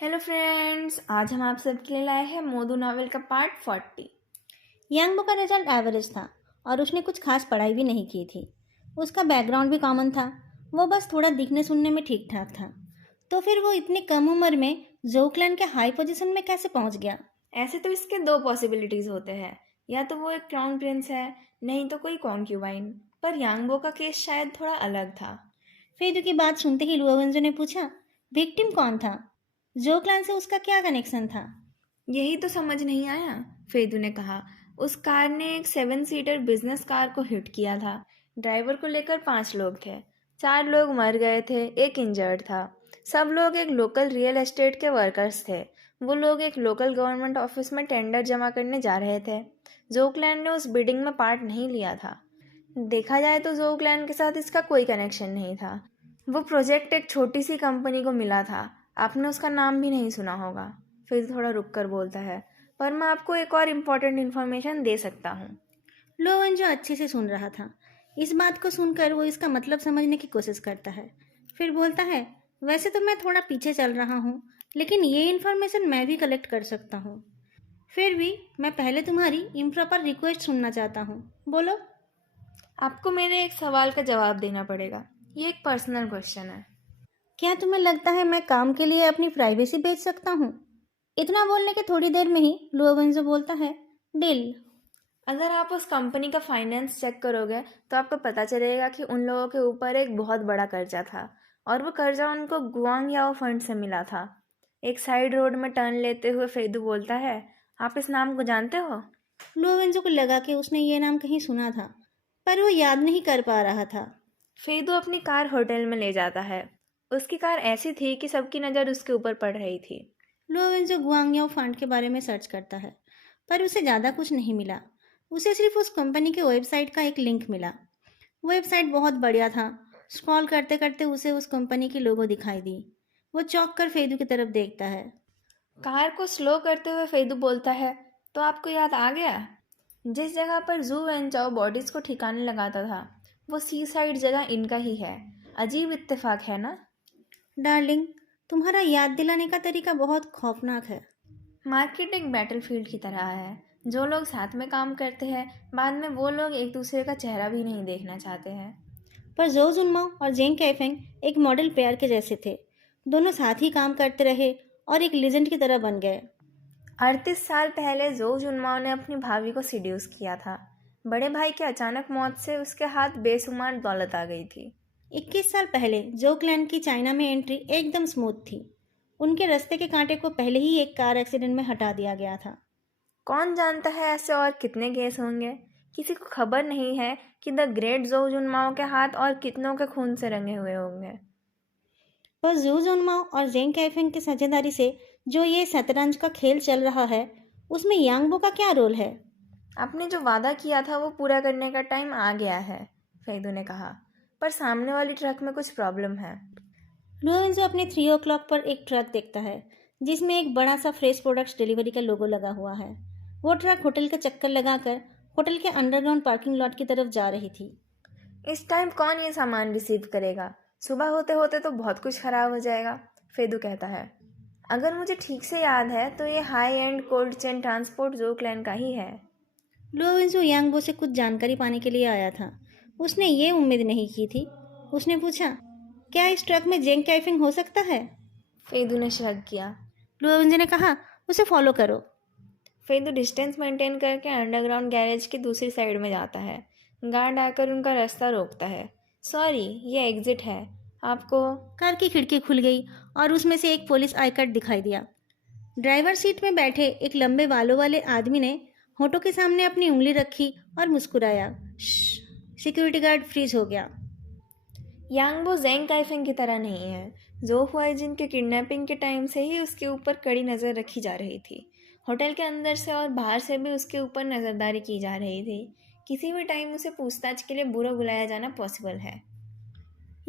Hello friends, आज हम आप सबके लिए लाए हैं मोदू नावल का पार्ट 40। यांगबो का रिजल्ट एवरेज था और उसने कुछ खास पढ़ाई भी नहीं की थी। उसका बैकग्राउंड भी कॉमन था। वो बस थोड़ा दिखने सुनने में ठीक ठाक था। तो फिर वो इतनी कम उम्र में जोक्लैन के हाई पोजीशन में कैसे पहुंच गया? ऐसे तो इसके दो पॉसिबिलिटीज होते हैं, या तो वो एक क्राउन प्रिंस है, नहीं तो कोई कॉन्क्यूबाइन। पर यांगबो का केस शायद थोड़ा अलग था। फेदू की बात सुनते ही लुओवेंजो ने पूछा, विक्टिम कौन था? जोक्लैन से उसका क्या कनेक्शन था? यही तो समझ नहीं आया, फेदू ने कहा। उस कार ने एक 7 सीटर बिजनेस कार को हिट किया था। ड्राइवर को लेकर 5 लोग थे। 4 लोग मर गए थे, एक इंजर्ड था। सब लोग एक लोकल रियल एस्टेट के वर्कर्स थे। वो लोग एक लोकल गवर्नमेंट ऑफिस में टेंडर जमा करने जा रहे थे। जोकलैंड ने उस बिडिंग में पार्ट नहीं लिया था। देखा जाए तो जोकलैंड के साथ इसका कोई कनेक्शन नहीं था। वो प्रोजेक्ट एक छोटी सी कंपनी को मिला था। आपने उसका नाम भी नहीं सुना होगा। फिर थोड़ा रुक कर बोलता है, पर मैं आपको एक और इम्पोर्टेंट इन्फॉर्मेशन दे सकता हूँ। लुओवेंजो अच्छे से सुन रहा था। इस बात को सुनकर वो इसका मतलब समझने की कोशिश करता है। फिर बोलता है, वैसे तो मैं थोड़ा पीछे चल रहा हूँ, लेकिन ये इन्फॉर्मेशन मैं भी कलेक्ट कर सकता हूँ। फिर भी मैं पहले तुम्हारी इम्प्रॉपर रिक्वेस्ट सुनना चाहता हूँ। बोलो। आपको मेरे एक सवाल का जवाब देना पड़ेगा। ये एक पर्सनल क्वेश्चन है। क्या तुम्हें लगता है मैं काम के लिए अपनी प्राइवेसी बेच सकता हूँ? इतना बोलने के थोड़ी देर में ही लुओवेंजो बोलता है, डील। अगर आप उस कंपनी का फाइनेंस चेक करोगे तो आपको पता चलेगा कि उन लोगों के ऊपर एक बहुत बड़ा कर्जा था, और वो कर्जा उनको गुआंग याओ फंड से मिला था। एक साइड रोड में टर्न लेते हुए फेदू बोलता है, आप इस नाम को जानते हो? लुओवेंजो को लगा कि उसने ये नाम कहीं सुना था, पर वो याद नहीं कर पा रहा था। फेदू अपनी कार होटल में ले जाता है। उसकी कार ऐसी थी कि सबकी नज़र उसके ऊपर पड़ रही थी। लुओवेंजो गुआंगयाओ फंड के बारे में सर्च करता है, पर उसे ज़्यादा कुछ नहीं मिला। उसे सिर्फ उस कंपनी के वेबसाइट का एक लिंक मिला। वेबसाइट बहुत बढ़िया था। स्क्रॉल करते करते उसे उस कंपनी की लोगो दिखाई दी। वो चौंक कर फेदू की तरफ देखता है। कार को स्लो करते हुए फेदू बोलता है, तो आपको याद आ गया? जिस जगह पर जू वेंचाओ बॉडीज को ठिकाने लगाता था, वो सी साइड जगह इनका ही है। अजीब इत्तेफाक है ना? डार्लिंग, तुम्हारा याद दिलाने का तरीका बहुत खौफनाक है। मार्केट एक बैटलफील्ड की तरह है। जो लोग साथ में काम करते हैं, बाद में वो लोग एक दूसरे का चेहरा भी नहीं देखना चाहते हैं। पर जो जुनमाओ और जेंग कैफेंग एक मॉडल पेयर के जैसे थे। दोनों साथ ही काम करते रहे और एक लेजेंड की तरह बन गए। 38 साल पहले जो जुनमाओ ने अपनी भाभी को सिड्यूस किया था। बड़े भाई की अचानक मौत से उसके हाथ बेशुमार दौलत आ गई थी। 21 साल पहले जो क्लैन की चाइना में एंट्री एकदम स्मूथ थी। उनके रास्ते के कांटे को पहले ही एक कार एक्सीडेंट में हटा दिया गया था। कौन जानता है ऐसे और कितने केस होंगे। किसी को खबर नहीं है कि द ग्रेट जो जुनमाओ के हाथ और कितनों के खून से रंगे हुए होंगे। पर जू जुनमाओ और जेंग कैफेंग की साझेदारी से जो ये शतरंज का खेल चल रहा है, उसमें यांगबो का क्या रोल है? आपने जो वादा किया था वो पूरा करने का टाइम आ गया है, फैदू ने कहा। पर सामने वाली ट्रक में कुछ प्रॉब्लम है। लुओवेंजो अपने 3 o'clock पर एक ट्रक देखता है, जिसमें एक बड़ा सा फ्रेश प्रोडक्ट्स डिलीवरी का लोगो लगा हुआ है। वो ट्रक होटल का चक्कर लगाकर होटल के अंडरग्राउंड पार्किंग लॉट की तरफ जा रही थी। इस टाइम कौन ये सामान रिसीव करेगा? सुबह होते होते तो बहुत कुछ खराब हो जाएगा, फेदू कहता है। अगर मुझे ठीक से याद है तो ये high and cold chain transport जो क्लैन का ही है। लुओवेंजो यांगबो से कुछ जानकारी पाने के लिए आया था। उसने ये उम्मीद नहीं की थी। उसने पूछा, क्या इस ट्रक में जेंग कैफिंग हो सकता है? फेदू ने शक किया। लुओवेंजो ने कहा, उसे फॉलो करो। फेदू डिस्टेंस मेंटेन करके अंडरग्राउंड गैरेज की दूसरी साइड में जाता है। गार्ड आकर उनका रास्ता रोकता है। सॉरी, ये एग्जिट है। आपको। कार की खिड़की खुल गई और उसमें से एक पुलिस आई कार्ड दिखाई दिया। ड्राइवर सीट में बैठे एक लंबे बालों वाले आदमी ने होठों के सामने अपनी उंगली रखी और मुस्कुराया। सिक्योरिटी गार्ड फ्रीज हो गया। यांगबो जेंग काइफिंग की तरह नहीं है। जो हुआइजिन के किडनैपिंग के टाइम से ही उसके ऊपर कड़ी नज़र रखी जा रही थी। होटल के अंदर से और बाहर से भी उसके ऊपर नज़रदारी की जा रही थी। किसी भी टाइम उसे पूछताछ के लिए बुरा बुलाया जाना पॉसिबल है।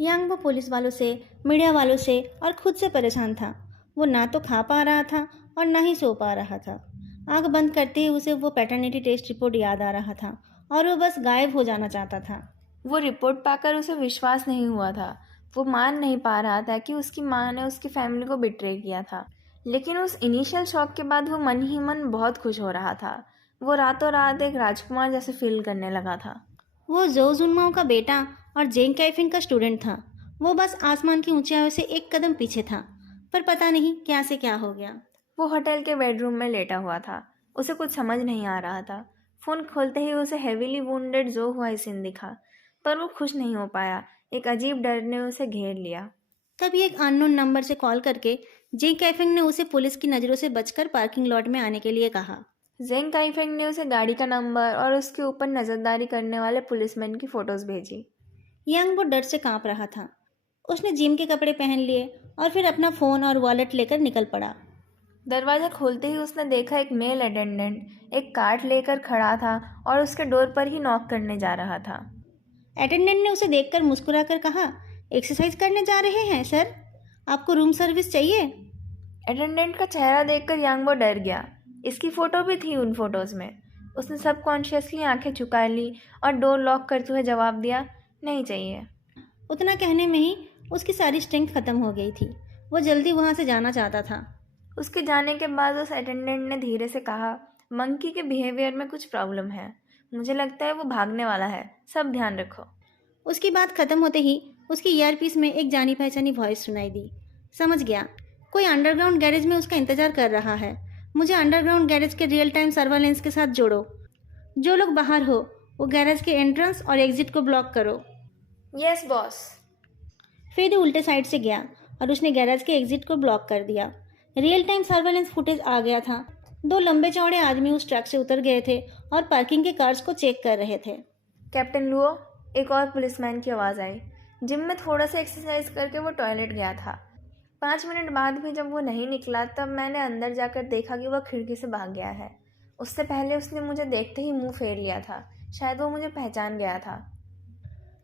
यांगबो पुलिस वालों से, मीडिया वालों से और खुद से परेशान था। वो ना तो खा पा रहा था और ना ही सो पा रहा था। आंख बंद करते ही उसे वो पैटर्निटी टेस्ट रिपोर्ट याद आ रहा था और वो बस गायब हो जाना चाहता था। वो रिपोर्ट पाकर उसे विश्वास नहीं हुआ था। वो मान नहीं पा रहा था कि उसकी माँ ने उसकी फैमिली को बिट्रे किया था। लेकिन उस इनिशियल शॉक के बाद वो मन ही मन बहुत खुश हो रहा था। वो रातों रात एक राजकुमार जैसे फील करने लगा था। वो जो जुनमाओ का बेटा और जेंग कैफिंग का स्टूडेंट था। वो बस आसमान की ऊंचाइयों से एक कदम पीछे था, पर पता नहीं क्या से क्या हो गया। वो होटल के बेडरूम में लेटा हुआ था। उसे कुछ समझ नहीं आ रहा था। फ़ोन खोलते ही उसे हेवीली वुंडेड जो हुआ सीन दिखा, पर वो खुश नहीं हो पाया। एक अजीब डर ने उसे घेर लिया। तभी एक अननोन नंबर से कॉल करके जेंग कैफिंग ने उसे पुलिस की नज़रों से बचकर पार्किंग लॉट में आने के लिए कहा। जेंग काइफेंग ने उसे गाड़ी का नंबर और उसके ऊपर नज़रदारी करने वाले पुलिसमैन की फ़ोटोज़ भेजी। यंग वो डर से कांप रहा था। उसने जिम के कपड़े पहन लिए और फिर अपना फ़ोन और वॉलेट लेकर निकल पड़ा। दरवाज़ा खोलते ही उसने देखा एक मेल अटेंडेंट एक कार्ड लेकर खड़ा था और उसके डोर पर ही नॉक करने जा रहा था। अटेंडेंट ने उसे देखकर मुस्कुराकर कहा, एक्सरसाइज करने जा रहे हैं सर? आपको रूम सर्विस चाहिए? अटेंडेंट का चेहरा देखकर यांगबो डर गया। इसकी फ़ोटो भी थी उन फोटोज़ में। उसने सबकॉन्शियसली आंखें झुका ली और डोर लॉक करते हुए जवाब दिया, नहीं चाहिए। उतना कहने में ही उसकी सारी स्ट्रेंथ खत्म हो गई थी। वो जल्दी वहाँ से जाना चाहता था। उसके जाने के बाद उस अटेंडेंट ने धीरे से कहा, मंकी के बिहेवियर में कुछ प्रॉब्लम है। मुझे लगता है वो भागने वाला है, सब ध्यान रखो। उसकी बात खत्म होते ही उसकी ईयरपीस में एक जानी पहचानी वॉइस सुनाई दी। समझ गया, कोई अंडरग्राउंड गैरेज में उसका इंतजार कर रहा है। मुझे अंडरग्राउंड गैरेज के रियल टाइम सर्वेलेंस के साथ जोड़ो। जो लोग बाहर हो वो गैरेज के एंट्रेंस और एग्जिट को ब्लॉक करो। Yes boss. फिर उल्टे साइड से गया और उसने गैरेज के एग्जिट को ब्लॉक कर दिया। रियल टाइम सर्वेलेंस फुटेज आ गया था। दो लंबे चौड़े आदमी उस ट्रक से उतर गए थे और पार्किंग के कार्स को चेक कर रहे थे। कैप्टन लुओ, एक और पुलिसमैन की आवाज़ आई। जिम में थोड़ा सा एक्सरसाइज करके वो टॉयलेट गया था। 5 मिनट बाद भी जब वो नहीं निकला तब मैंने अंदर जाकर देखा कि वह खिड़की से भाग गया है। उससे पहले उसने मुझे देखते ही मुंह फेर लिया था। शायद वो मुझे पहचान गया था।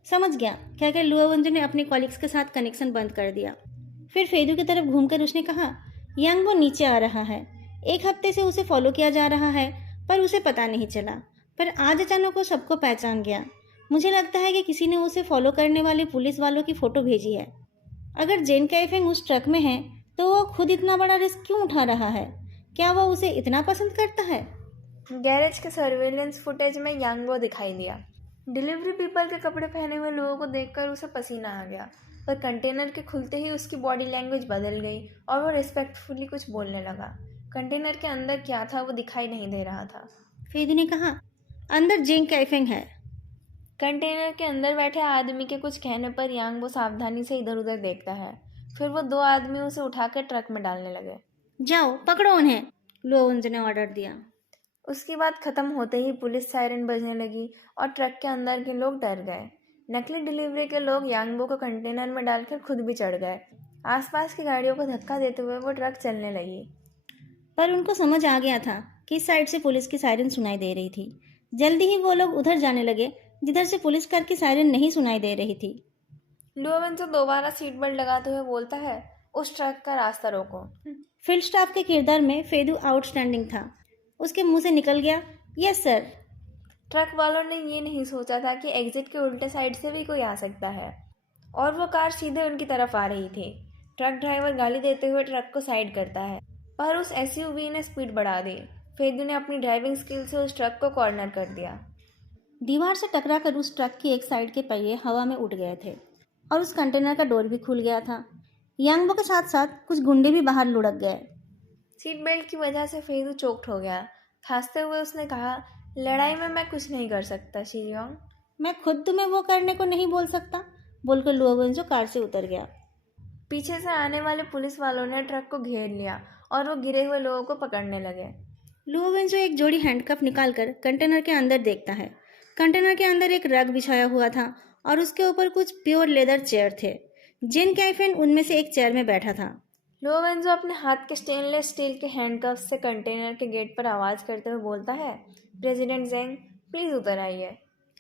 समझ गया, कहकर लुओवंजो ने अपने कॉलिग्स के साथ कनेक्शन बंद कर दिया। फिर फेदू की तरफ घूमकर उसने कहा, यांग वो नीचे आ रहा है। एक हफ्ते से उसे फॉलो किया जा रहा है पर उसे पता नहीं चला। पर आज अचानक वो सबको पहचान गया। मुझे लगता है कि किसी ने उसे फॉलो करने वाले पुलिस वालों की फ़ोटो भेजी है। अगर जेन कैफेंग उस ट्रक में है तो वो खुद इतना बड़ा रिस्क क्यों उठा रहा है? क्या वो उसे इतना पसंद करता है? गैरेज के सर्वेलेंस फुटेज में यांगबो दिखाई दिया। डिलीवरी पीपल के कपड़े पहने हुए लोगों को देखकर उसे पसीना आ गया। पर कंटेनर के खुलते ही उसकी बॉडी लैंग्वेज बदल गई और वो रिस्पेक्टफुली कुछ बोलने लगा। कंटेनर के अंदर क्या था वो दिखाई नहीं दे रहा था। फेदू ने कहा, अंदर जेन कैफेंग है। कंटेनर के अंदर बैठे आदमी के कुछ कहने पर यांगबो सावधानी से इधर उधर देखता है। फिर वो दो आदमी उसे उठाकर ट्रक में डालने लगे। जाओ पकड़ो उन्हें, लुओवंजो ने ऑर्डर दिया। उसकी बात खत्म होते ही पुलिस सायरन बजने लगी और ट्रक के अंदर के लोग डर गए। नकली डिलीवरी के लोग यांगबो को कंटेनर में डालकर खुद भी चढ़ गए। आसपास की गाड़ियों को धक्का देते हुए वो ट्रक चलने लगी। पर उनको समझ आ गया था कि इस साइड से पुलिस की सायरन सुनाई दे रही थी। जल्दी ही वो लोग उधर जाने लगे जिधर से पुलिस कार की सायरन नहीं सुनाई दे रही थी। लुओवेंजो दोबारा सीट बेल्ट लगाते हुए बोलता है, उस ट्रक का रास्ता रोको। फील्ड स्टाफ के किरदार में फेदू आउटस्टैंडिंग था। उसके मुंह से निकल गया, यस सर। ट्रक वालों ने ये नहीं सोचा था कि एग्जिट के उल्टे साइड से भी कोई आ सकता है और वो कार सीधे उनकी तरफ आ रही थी। ट्रक ड्राइवर गाली देते हुए ट्रक को साइड करता है पर उस एसयूवी ने स्पीड बढ़ा दी। फेदू ने अपनी ड्राइविंग स्किल से उस ट्रक को कॉर्नर कर दिया। दीवार से टकराकर उस ट्रक की एक साइड के पहिए हवा में उड़ गए थे और उस कंटेनर का डोर भी खुल गया था। यांगबो के साथ साथ कुछ गुंडे भी बाहर लुढ़क गए। सीट बेल्ट की वजह से फेदू चोक्ड हो गया। खांसते हुए उसने कहा, लड़ाई में मैं कुछ नहीं कर सकता शीयोंग। मैं खुद तुम्हें वो करने को नहीं बोल सकता, बोलकर लुओवेंजो कार से उतर गया। पीछे से आने वाले पुलिस वालों ने ट्रक को घेर लिया और वो गिरे हुए लोगों को पकड़ने लगे। लुओवेंजो एक जोड़ी हैंडकफ निकालकर कंटेनर के अंदर देखता है। कंटेनर के अंदर एक रग बिछाया हुआ था और उसके ऊपर कुछ प्योर लेदर चेयर थे। जिन कैफेन उनमें से एक चेयर में बैठा था। लुओवेंजो अपने हाथ के स्टेनलेस स्टील के हैंडकफ से कंटेनर के गेट पर आवाज़ करते हुए बोलता है, प्रेसिडेंट जेंग प्लीज़ उतर आइए।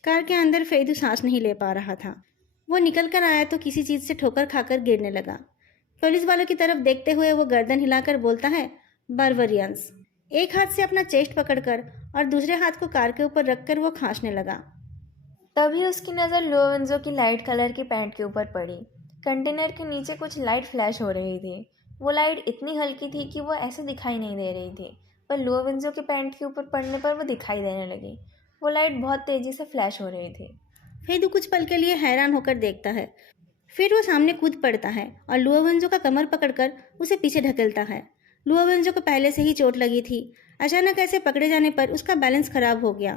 कार के अंदर फेदू सांस नहीं ले पा रहा था। वो निकल कर आया तो किसी चीज़ से ठोकर खाकर गिरने लगा। पुलिस वालों की तरफ देखते हुए वो गर्दन हिलाकर बोलता है, बार्बरियंस। एक हाथ से अपना चेस्ट पकड़कर और दूसरे हाथ को कार के ऊपर रखकर वो खांसने लगा। तभी उसकी नज़र लुओवेंजो की लाइट कलर की पैंट के ऊपर पड़ी। कंटेनर के नीचे कुछ लाइट फ्लैश हो रही थी। वो लाइट इतनी हल्की थी कि वो ऐसे दिखाई नहीं दे रही थी, पर लुओविंजो के पैंट के ऊपर पड़ने पर वो दिखाई देने लगी। वो लाइट बहुत तेज़ी से फ्लैश हो रही थी। फेदू कुछ पल के लिए हैरान होकर देखता है। फिर वो सामने कूद पड़ता है और लुओवेंजो का कमर पकड़कर उसे पीछे ढकेलता है। लुओवेंजो को पहले से ही चोट लगी थी। अचानक ऐसे पकड़े जाने पर उसका बैलेंस खराब हो गया।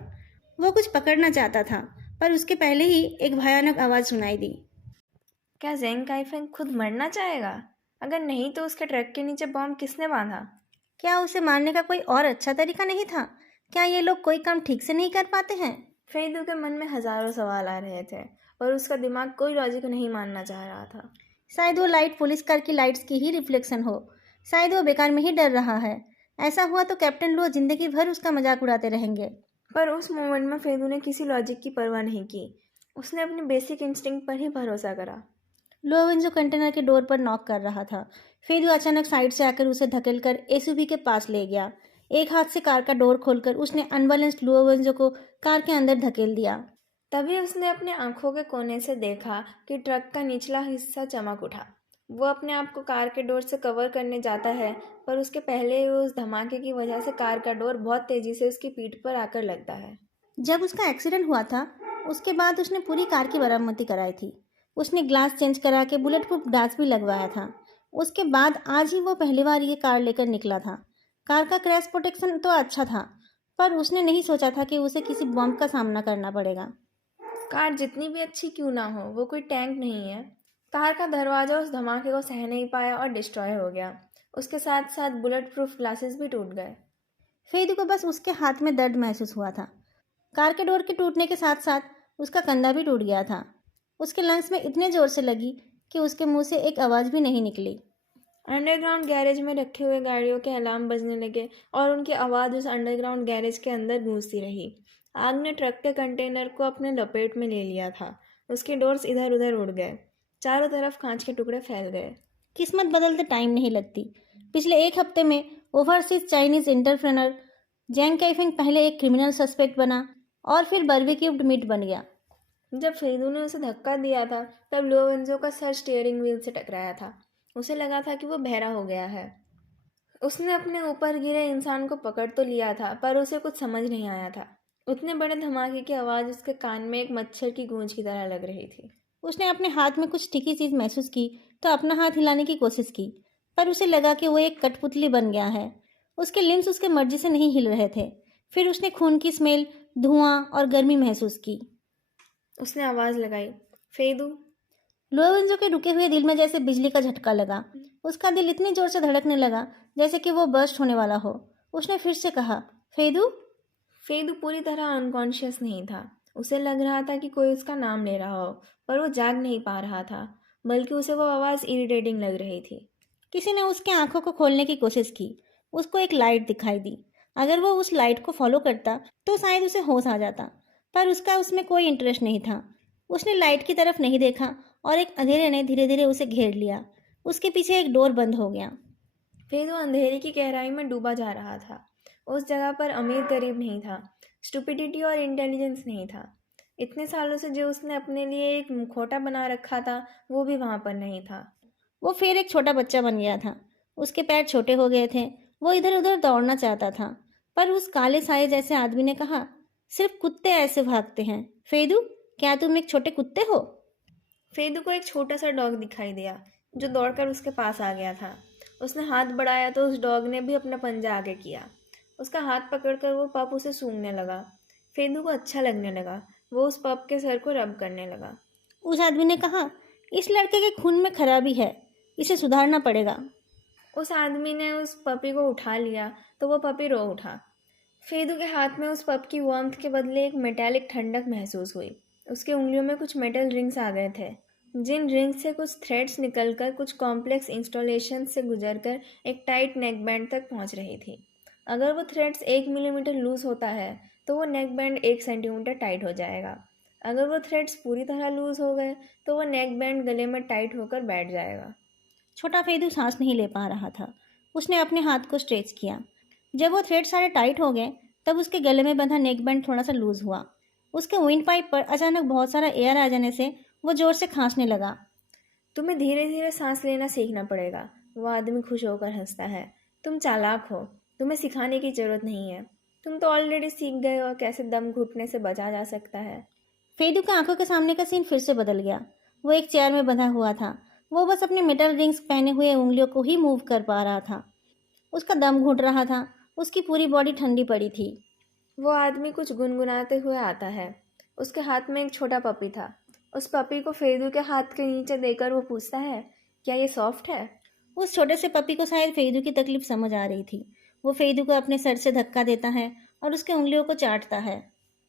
वो कुछ पकड़ना चाहता था, पर उसके पहले ही एक भयानक आवाज़ सुनाई दी। क्या ज़ेंग काइफेंग खुद मरना चाहेगा? अगर नहीं तो उसके ट्रक के नीचे बॉम्ब किसने बांधा? क्या उसे मारने का कोई और अच्छा तरीका नहीं था? क्या ये लोग कोई काम ठीक से नहीं कर पाते हैं? फेदू के मन में हजारों सवाल आ रहे थे, पर उसका दिमाग कोई लॉजिक नहीं मानना चाह रहा था। शायद वो लाइट पुलिस कार की लाइट्स की ही रिफ्लेक्शन हो। शायद वो बेकार में ही डर रहा है। ऐसा हुआ तो कैप्टन लो जिंदगी भर उसका मजाक उड़ाते रहेंगे। पर उस मोमेंट में फेदू ने किसी लॉजिक की परवाह नहीं की। उसने अपनी बेसिक इंस्टिंक्ट पर ही भरोसा करा। लोवेन जो कंटेनर के डोर पर नॉक कर रहा था। फिर वो अचानक साइड से आकर उसे धकेलकर एसयूवी के पास ले गया। एक हाथ से कार का डोर खोलकर उसने अनबैलेंस्ड लुओवेंजो को कार के अंदर धकेल दिया। तभी उसने अपने आंखों के कोने से देखा कि ट्रक का निचला हिस्सा चमक उठा। वो अपने आप को कार के डोर से कवर करने जाता है, पर उसके पहले ही उस धमाके की वजह से कार का डोर बहुत तेजी से उसकी पीठ पर आकर लगता है। जब उसका एक्सीडेंट हुआ था, उसके बाद उसने पूरी कार की मरम्मती कराई थी। उसने ग्लास चेंज करा के बुलेट प्रूफ ग्लास भी लगवाया था। उसके बाद आज ही वो पहली बार ये कार लेकर निकला था। कार का क्रैश प्रोटेक्शन तो अच्छा था, पर उसने नहीं सोचा था कि उसे किसी बॉम्ब का सामना करना पड़ेगा। कार जितनी भी अच्छी क्यों ना हो, वो कोई टैंक नहीं है। कार का दरवाजा उस धमाके को सह नहीं पाया और डिस्ट्रॉय हो गया। उसके साथ साथ बुलेट प्रूफ ग्लासेस भी टूट गए। फेदू को बस उसके हाथ में दर्द महसूस हुआ था। कार के डोर के टूटने के साथ साथ उसका कंधा भी टूट गया था। उसके लंग्स में इतने जोर से लगी कि उसके मुंह से एक आवाज़ भी नहीं निकली। अंडरग्राउंड गैरेज में रखे हुए गाड़ियों के अलार्म बजने लगे और उनकी आवाज़ उस अंडरग्राउंड गैरेज के अंदर गूंजती रही। आग ने ट्रक के कंटेनर को अपने लपेट में ले लिया था। उसके डोर्स इधर उधर उड़ गए। चारों तरफ कांच के टुकड़े फैल गए। किस्मत बदलते टाइम नहीं लगती। पिछले एक हफ्ते में ओवरसीज चाइनीज एंटरप्रेनर जैंग काइफेंग पहले एक क्रिमिनल सस्पेक्ट बना और फिर बारबेक्यूड मीट बन गया। जब फेदू ने उसे धक्का दिया था, तब लोवेंजो का सर स्टीयरिंग व्हील से टकराया था। उसे लगा था कि वो बहरा हो गया है। उसने अपने ऊपर गिरे इंसान को पकड़ तो लिया था, पर उसे कुछ समझ नहीं आया था। उतने बड़े धमाके की आवाज़ उसके कान में एक मच्छर की गूंज की तरह लग रही थी। उसने अपने हाथ में कुछ तीखी चीज़ महसूस की तो अपना हाथ हिलाने की कोशिश की, पर उसे लगा कि वो एक कठपुतली बन गया है। उसके लिम्स उसके मर्जी से नहीं हिल रहे थे। फिर उसने खून की स्मेल, धुआं और गर्मी महसूस की। उसने आवाज़ लगाई, फेदू। लोवेंजो के रुके हुए दिल में जैसे बिजली का झटका लगा। उसका दिल इतनी जोर से धड़कने लगा जैसे कि वो बर्स्ट होने वाला हो। उसने फिर से कहा, फेदू। फेदू पूरी तरह अनकॉन्शियस नहीं था। उसे लग रहा था कि कोई उसका नाम ले रहा हो, पर वो जाग नहीं पा रहा था, बल्कि उसे वो आवाज़ इरिटेटिंग लग रही थी। किसी ने उसके आंखों को खोलने की कोशिश की। उसको एक लाइट दिखाई दी। अगर वो उस लाइट को फॉलो करता तो शायद उसे होश आ जाता, पर उसका उसमें कोई इंटरेस्ट नहीं था। उसने लाइट की तरफ नहीं देखा और एक अंधेरे ने धीरे धीरे उसे घेर लिया। उसके पीछे एक डोर बंद हो गया। फेदू अंधेरे की गहराई में डूबा जा रहा था। उस जगह पर अमीर गरीब नहीं था, स्टुपिडिटी और इंटेलिजेंस नहीं था। इतने सालों से जो उसने अपने लिए एक मुखौटा बना रखा था, वो भी वहाँ पर नहीं था। वो फिर एक छोटा बच्चा बन गया था। उसके पैर छोटे हो गए थे। वो इधर उधर दौड़ना चाहता था, पर उस काले साए जैसे आदमी ने कहा, सिर्फ कुत्ते ऐसे भागते हैं। फेदू, क्या तुम एक छोटे कुत्ते हो? फेदू को एक छोटा सा डॉग दिखाई दिया, जो दौड़कर उसके पास आ गया था। उसने हाथ बढ़ाया तो उस डॉग ने भी अपना पंजा आगे किया। उसका हाथ पकड़कर वो पप उसे सूंघने लगा। फेदू को अच्छा लगने लगा। वो उस पप के सर को रब करने लगा। उस आदमी ने कहा, इस लड़के के खून में खराबी है, इसे सुधारना पड़ेगा। उस आदमी ने उस पपी को उठा लिया तो वो पपी रो उठा। फेदू के हाथ में उस पप की वार्मथ के बदले एक मेटालिक ठंडक महसूस हुई। उसकी उंगलियों में कुछ मेटल रिंग्स आ गए थे, जिन रिंग्स से कुछ थ्रेड्स निकलकर कुछ कॉम्प्लेक्स इंस्टॉलेशन से गुजरकर एक टाइट नेक बैंड तक पहुंच रही थी। अगर वो थ्रेड्स 1 मिलीमीटर लूज होता है तो वो नेक बैंड 1 सेंटीमीटर टाइट हो जाएगा। अगर वो थ्रेड्स पूरी तरह लूज हो गए तो वो नेक बैंड गले में टाइट होकर बैठ जाएगा। छोटा फेदू सांस नहीं ले पा रहा था। उसने अपने हाथ को स्ट्रेच किया। जब वो थ्रेड सारे टाइट हो गए, तब उसके गले में बंधा नेक बैंड थोड़ा सा लूज हुआ। उसके विंड पाइप पर अचानक बहुत सारा एयर आ जाने से वो जोर से खांसने लगा। तुम्हें धीरे धीरे सांस लेना सीखना पड़ेगा। वो आदमी खुश होकर हंसता है। तुम चालाक हो, तुम्हें सिखाने की जरूरत नहीं है। तुम तो ऑलरेडी सीख गए हो कैसे दम घुटने से बचा जा सकता है। फेदू के आंखों के सामने का सीन फिर से बदल गया। वो एक चेयर में बंधा हुआ था। वो बस अपने मेटल रिंग्स पहने हुए उंगलियों को ही मूव कर पा रहा था। उसका दम घुट रहा था। उसकी पूरी बॉडी ठंडी पड़ी थी। वो आदमी कुछ गुनगुनाते हुए आता है। उसके हाथ में एक छोटा पपी था। उस पपी को फेदू के हाथ के नीचे देकर वो पूछता है, क्या ये सॉफ्ट है? उस छोटे से पपी को शायद फेदू की तकलीफ समझ आ रही थी। वो फेदू को अपने सर से धक्का देता है और उसके उंगलियों को चाटता है।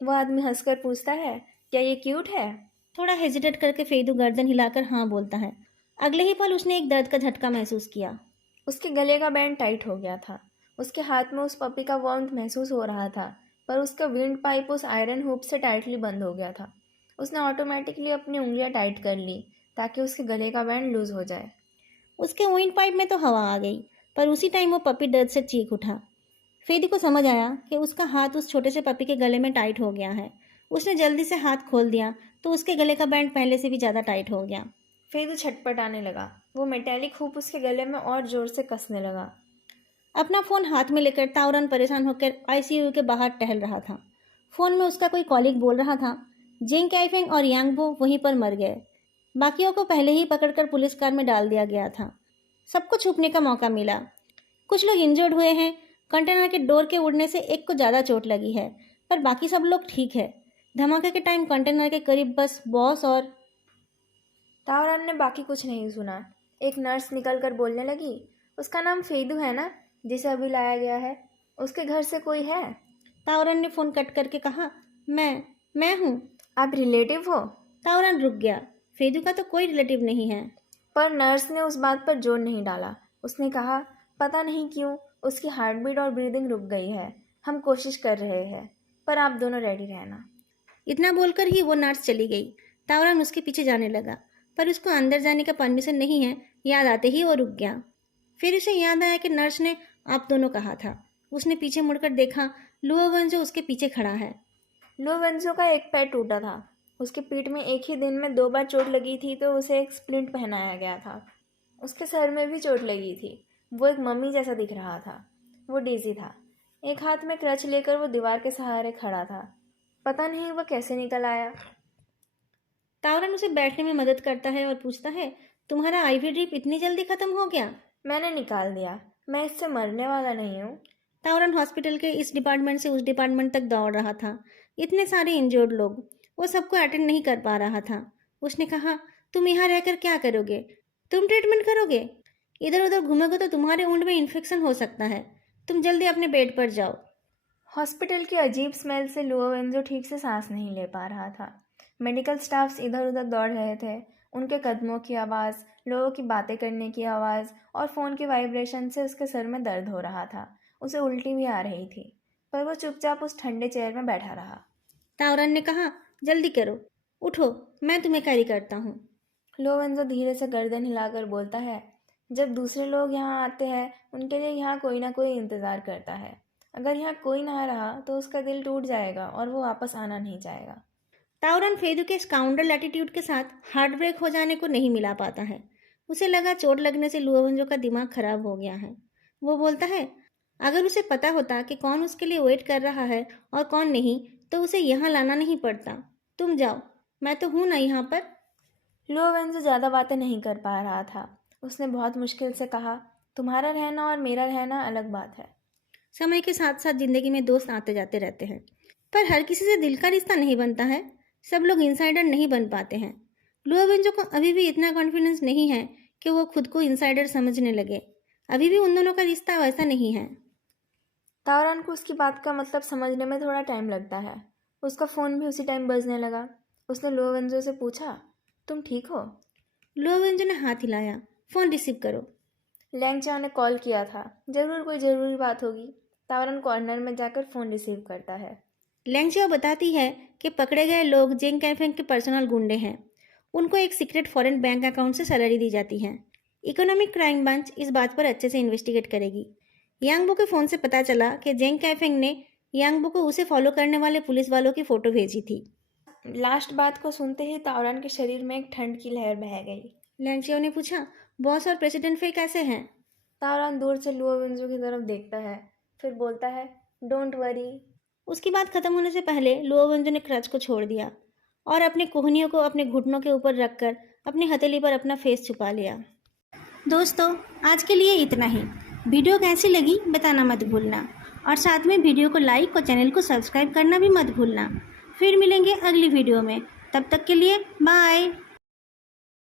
वो आदमी हंसकर पूछता है, क्या ये क्यूट है? थोड़ा हेजिटेट करके फेदू गर्दन हिलाकर हाँ बोलता है। अगले ही पल उसने एक दर्द का झटका महसूस किया। उसके गले का बैंड टाइट हो गया था। उसके हाथ में उस पपी का वार्मथ महसूस हो रहा था, पर उसका विंड पाइप उस आयरन हुप से टाइटली बंद हो गया था। उसने ऑटोमेटिकली अपनी उंगलियां टाइट कर ली ताकि उसके गले का बैंड लूज हो जाए। उसके विंड पाइप में तो हवा आ गई, पर उसी टाइम वो पपी दर्द से चीख उठा। फेदी को समझ आया कि उसका हाथ उस छोटे से पपी के गले में टाइट हो गया है। उसने जल्दी से हाथ खोल दिया तो उसके गले का बैंड पहले से भी ज़्यादा टाइट हो गया। फेदू छटपटाने लगा। वो मेटेलिक हुप उसके गले में और जोर से कसने लगा। अपना फ़ोन हाथ में लेकर ताउरन परेशान होकर आईसीयू के बाहर टहल रहा था। फ़ोन में उसका कोई कॉलीग बोल रहा था, जिंग कैफिंग और यांगबो वहीं पर मर गए। बाकियों को पहले ही पकड़कर पुलिस कार में डाल दिया गया था। सबको छुपने का मौका मिला। कुछ लोग इंजर्ड हुए हैं। कंटेनर के डोर के उड़ने से एक को ज़्यादा चोट लगी है, पर बाकी सब लोग ठीक है। धमाके के टाइम कंटेनर के करीब बस बॉस और तावरान ने बाकी कुछ नहीं सुना। एक नर्स निकलकर बोलने लगी, उसका नाम फेदू है ना, जिसे अभी लाया गया है? उसके घर से कोई है? तावरन ने फ़ोन कट करके कहा, मैं हूँ। आप रिलेटिव हो? तावरन रुक गया। फेदू का तो कोई रिलेटिव नहीं है। पर नर्स ने उस बात पर जोर नहीं डाला। उसने कहा, पता नहीं क्यों उसकी हार्ट बीट और ब्रीदिंग रुक गई है। हम कोशिश कर रहे हैं, पर आप दोनों रेडी रहना। इतना बोलकर ही वो नर्स चली गई। तावरन उसके पीछे जाने लगा, पर उसको अंदर जाने का परमिशन नहीं है। याद आते ही वो रुक गया। फिर उसे याद आया कि नर्स ने आप दोनों कहा था। उसने पीछे मुड़कर देखा, लुओ वंजो उसके पीछे खड़ा है। लो वेंजो का एक पैर टूटा था। उसके पीठ में एक ही दिन में 2 बार चोट लगी थी, तो उसे एक स्प्लिंट पहनाया गया था। उसके सर में भी चोट लगी थी। वो एक मम्मी जैसा दिख रहा था। वो डेजी था। एक हाथ में क्रच लेकर वो दीवार के सहारे खड़ा था। पता नहीं वो कैसे निकल आया। तावरन उसे बैठने में मदद करता है और पूछता है, तुम्हारा आईवी ड्रिप इतनी जल्दी खत्म हो गया? मैंने निकाल दिया। मैं इससे मरने वाला नहीं हूँ। तावरन हॉस्पिटल के इस डिपार्टमेंट से उस डिपार्टमेंट तक दौड़ रहा था। इतने सारे इंजर्ड लोग, वो सबको अटेंड नहीं कर पा रहा था। उसने कहा, तुम यहाँ रहकर क्या करोगे? तुम ट्रीटमेंट करोगे? इधर उधर घूमोगे तो तुम्हारे ऊँट में इन्फेक्शन हो सकता है। तुम जल्दी अपने बेड पर जाओ। हॉस्पिटल की अजीब स्मेल से लुओवेंजो ठीक से सांस नहीं ले पा रहा था। मेडिकल स्टाफ्स इधर उधर दौड़ रहे थे। उनके कदमों की आवाज़, लोगों की बातें करने की आवाज़ और फ़ोन के वाइब्रेशन से उसके सर में दर्द हो रहा था। उसे उल्टी भी आ रही थी, पर वो चुपचाप उस ठंडे चेयर में बैठा रहा। तावरन ने कहा, जल्दी करो, उठो, मैं तुम्हें कैरी करता हूँ। लोवेंजो धीरे से गर्दन हिलाकर बोलता है, जब दूसरे लोग यहाँ आते हैं उनके लिए यहाँ कोई ना कोई इंतज़ार करता है। अगर यहाँ कोई ना रहा तो उसका दिल टूट जाएगा और वो वापस आना नहीं चाहेगा। तावरन फेदू के स्काउंडल एटीट्यूड के साथ हार्ट ब्रेक हो जाने को नहीं मिला पाता है। उसे लगा चोट लगने से लुओवंजो का दिमाग खराब हो गया है। वो बोलता है, अगर उसे पता होता कि कौन उसके लिए वेट कर रहा है और कौन नहीं, तो उसे यहाँ लाना नहीं पड़ता। तुम जाओ, मैं तो हूँ ना यहाँ पर। लोवेंजो ज़्यादा बातें नहीं कर पा रहा था। उसने बहुत मुश्किल से कहा, तुम्हारा रहना और मेरा रहना अलग बात है। समय के साथ साथ जिंदगी में दोस्त आते जाते रहते हैं, पर हर किसी से दिल का रिश्ता नहीं बनता है। सब लोग इनसाइडर नहीं बन पाते हैं। लुओवेंजो को अभी भी इतना कॉन्फिडेंस नहीं है कि वो खुद को इनसाइडर समझने लगे। अभी भी उन दोनों का रिश्ता वैसा नहीं है। तावरान को उसकी बात का मतलब समझने में थोड़ा टाइम लगता है। उसका फ़ोन भी उसी टाइम बजने लगा। उसने लोवेंजो से पूछा, तुम ठीक हो? लुओवेंजो ने हाथ हिलाया। फ़ोन रिसीव करो। लैंगचाओ ने कॉल किया था। ज़रूर कोई ज़रूरी बात होगी। तावरान कॉर्नर में जाकर फ़ोन रिसीव करता है। लैंगचाओ बताती है कि पकड़े गए लोग जेंग कैफेंग के पर्सनल गुंडे हैं। उनको एक सीक्रेट फॉरेन बैंक अकाउंट से सैलरी दी जाती है। इकोनॉमिक क्राइम ब्रांच इस बात पर अच्छे से इन्वेस्टिगेट करेगी। यांगबो के फ़ोन से पता चला कि जेंग कैफेंग ने यांगबो को उसे फॉलो करने वाले पुलिस वालों की फ़ोटो भेजी थी। लास्ट बात को सुनते ही तावरान के शरीर में एक ठंड की लहर बह गई। लैंगचाओ ने पूछा, बॉस और प्रेसिडेंट फे कैसे हैं? ताओरान दूर से लुओ वेंजो की तरफ देखता है, फिर बोलता है, डोंट वरी। उसकी बात खत्म होने से पहले लुओ वेंजो ने क्रच को छोड़ दिया और अपने कोहनियों को अपने घुटनों के ऊपर रखकर अपनी हथेली पर अपना फेस छुपा लिया। दोस्तों, आज के लिए इतना ही। वीडियो कैसी लगी बताना मत भूलना और साथ में वीडियो को लाइक और चैनल को सब्सक्राइब करना भी मत भूलना। फिर मिलेंगे अगली वीडियो में, तब तक के लिए बाय।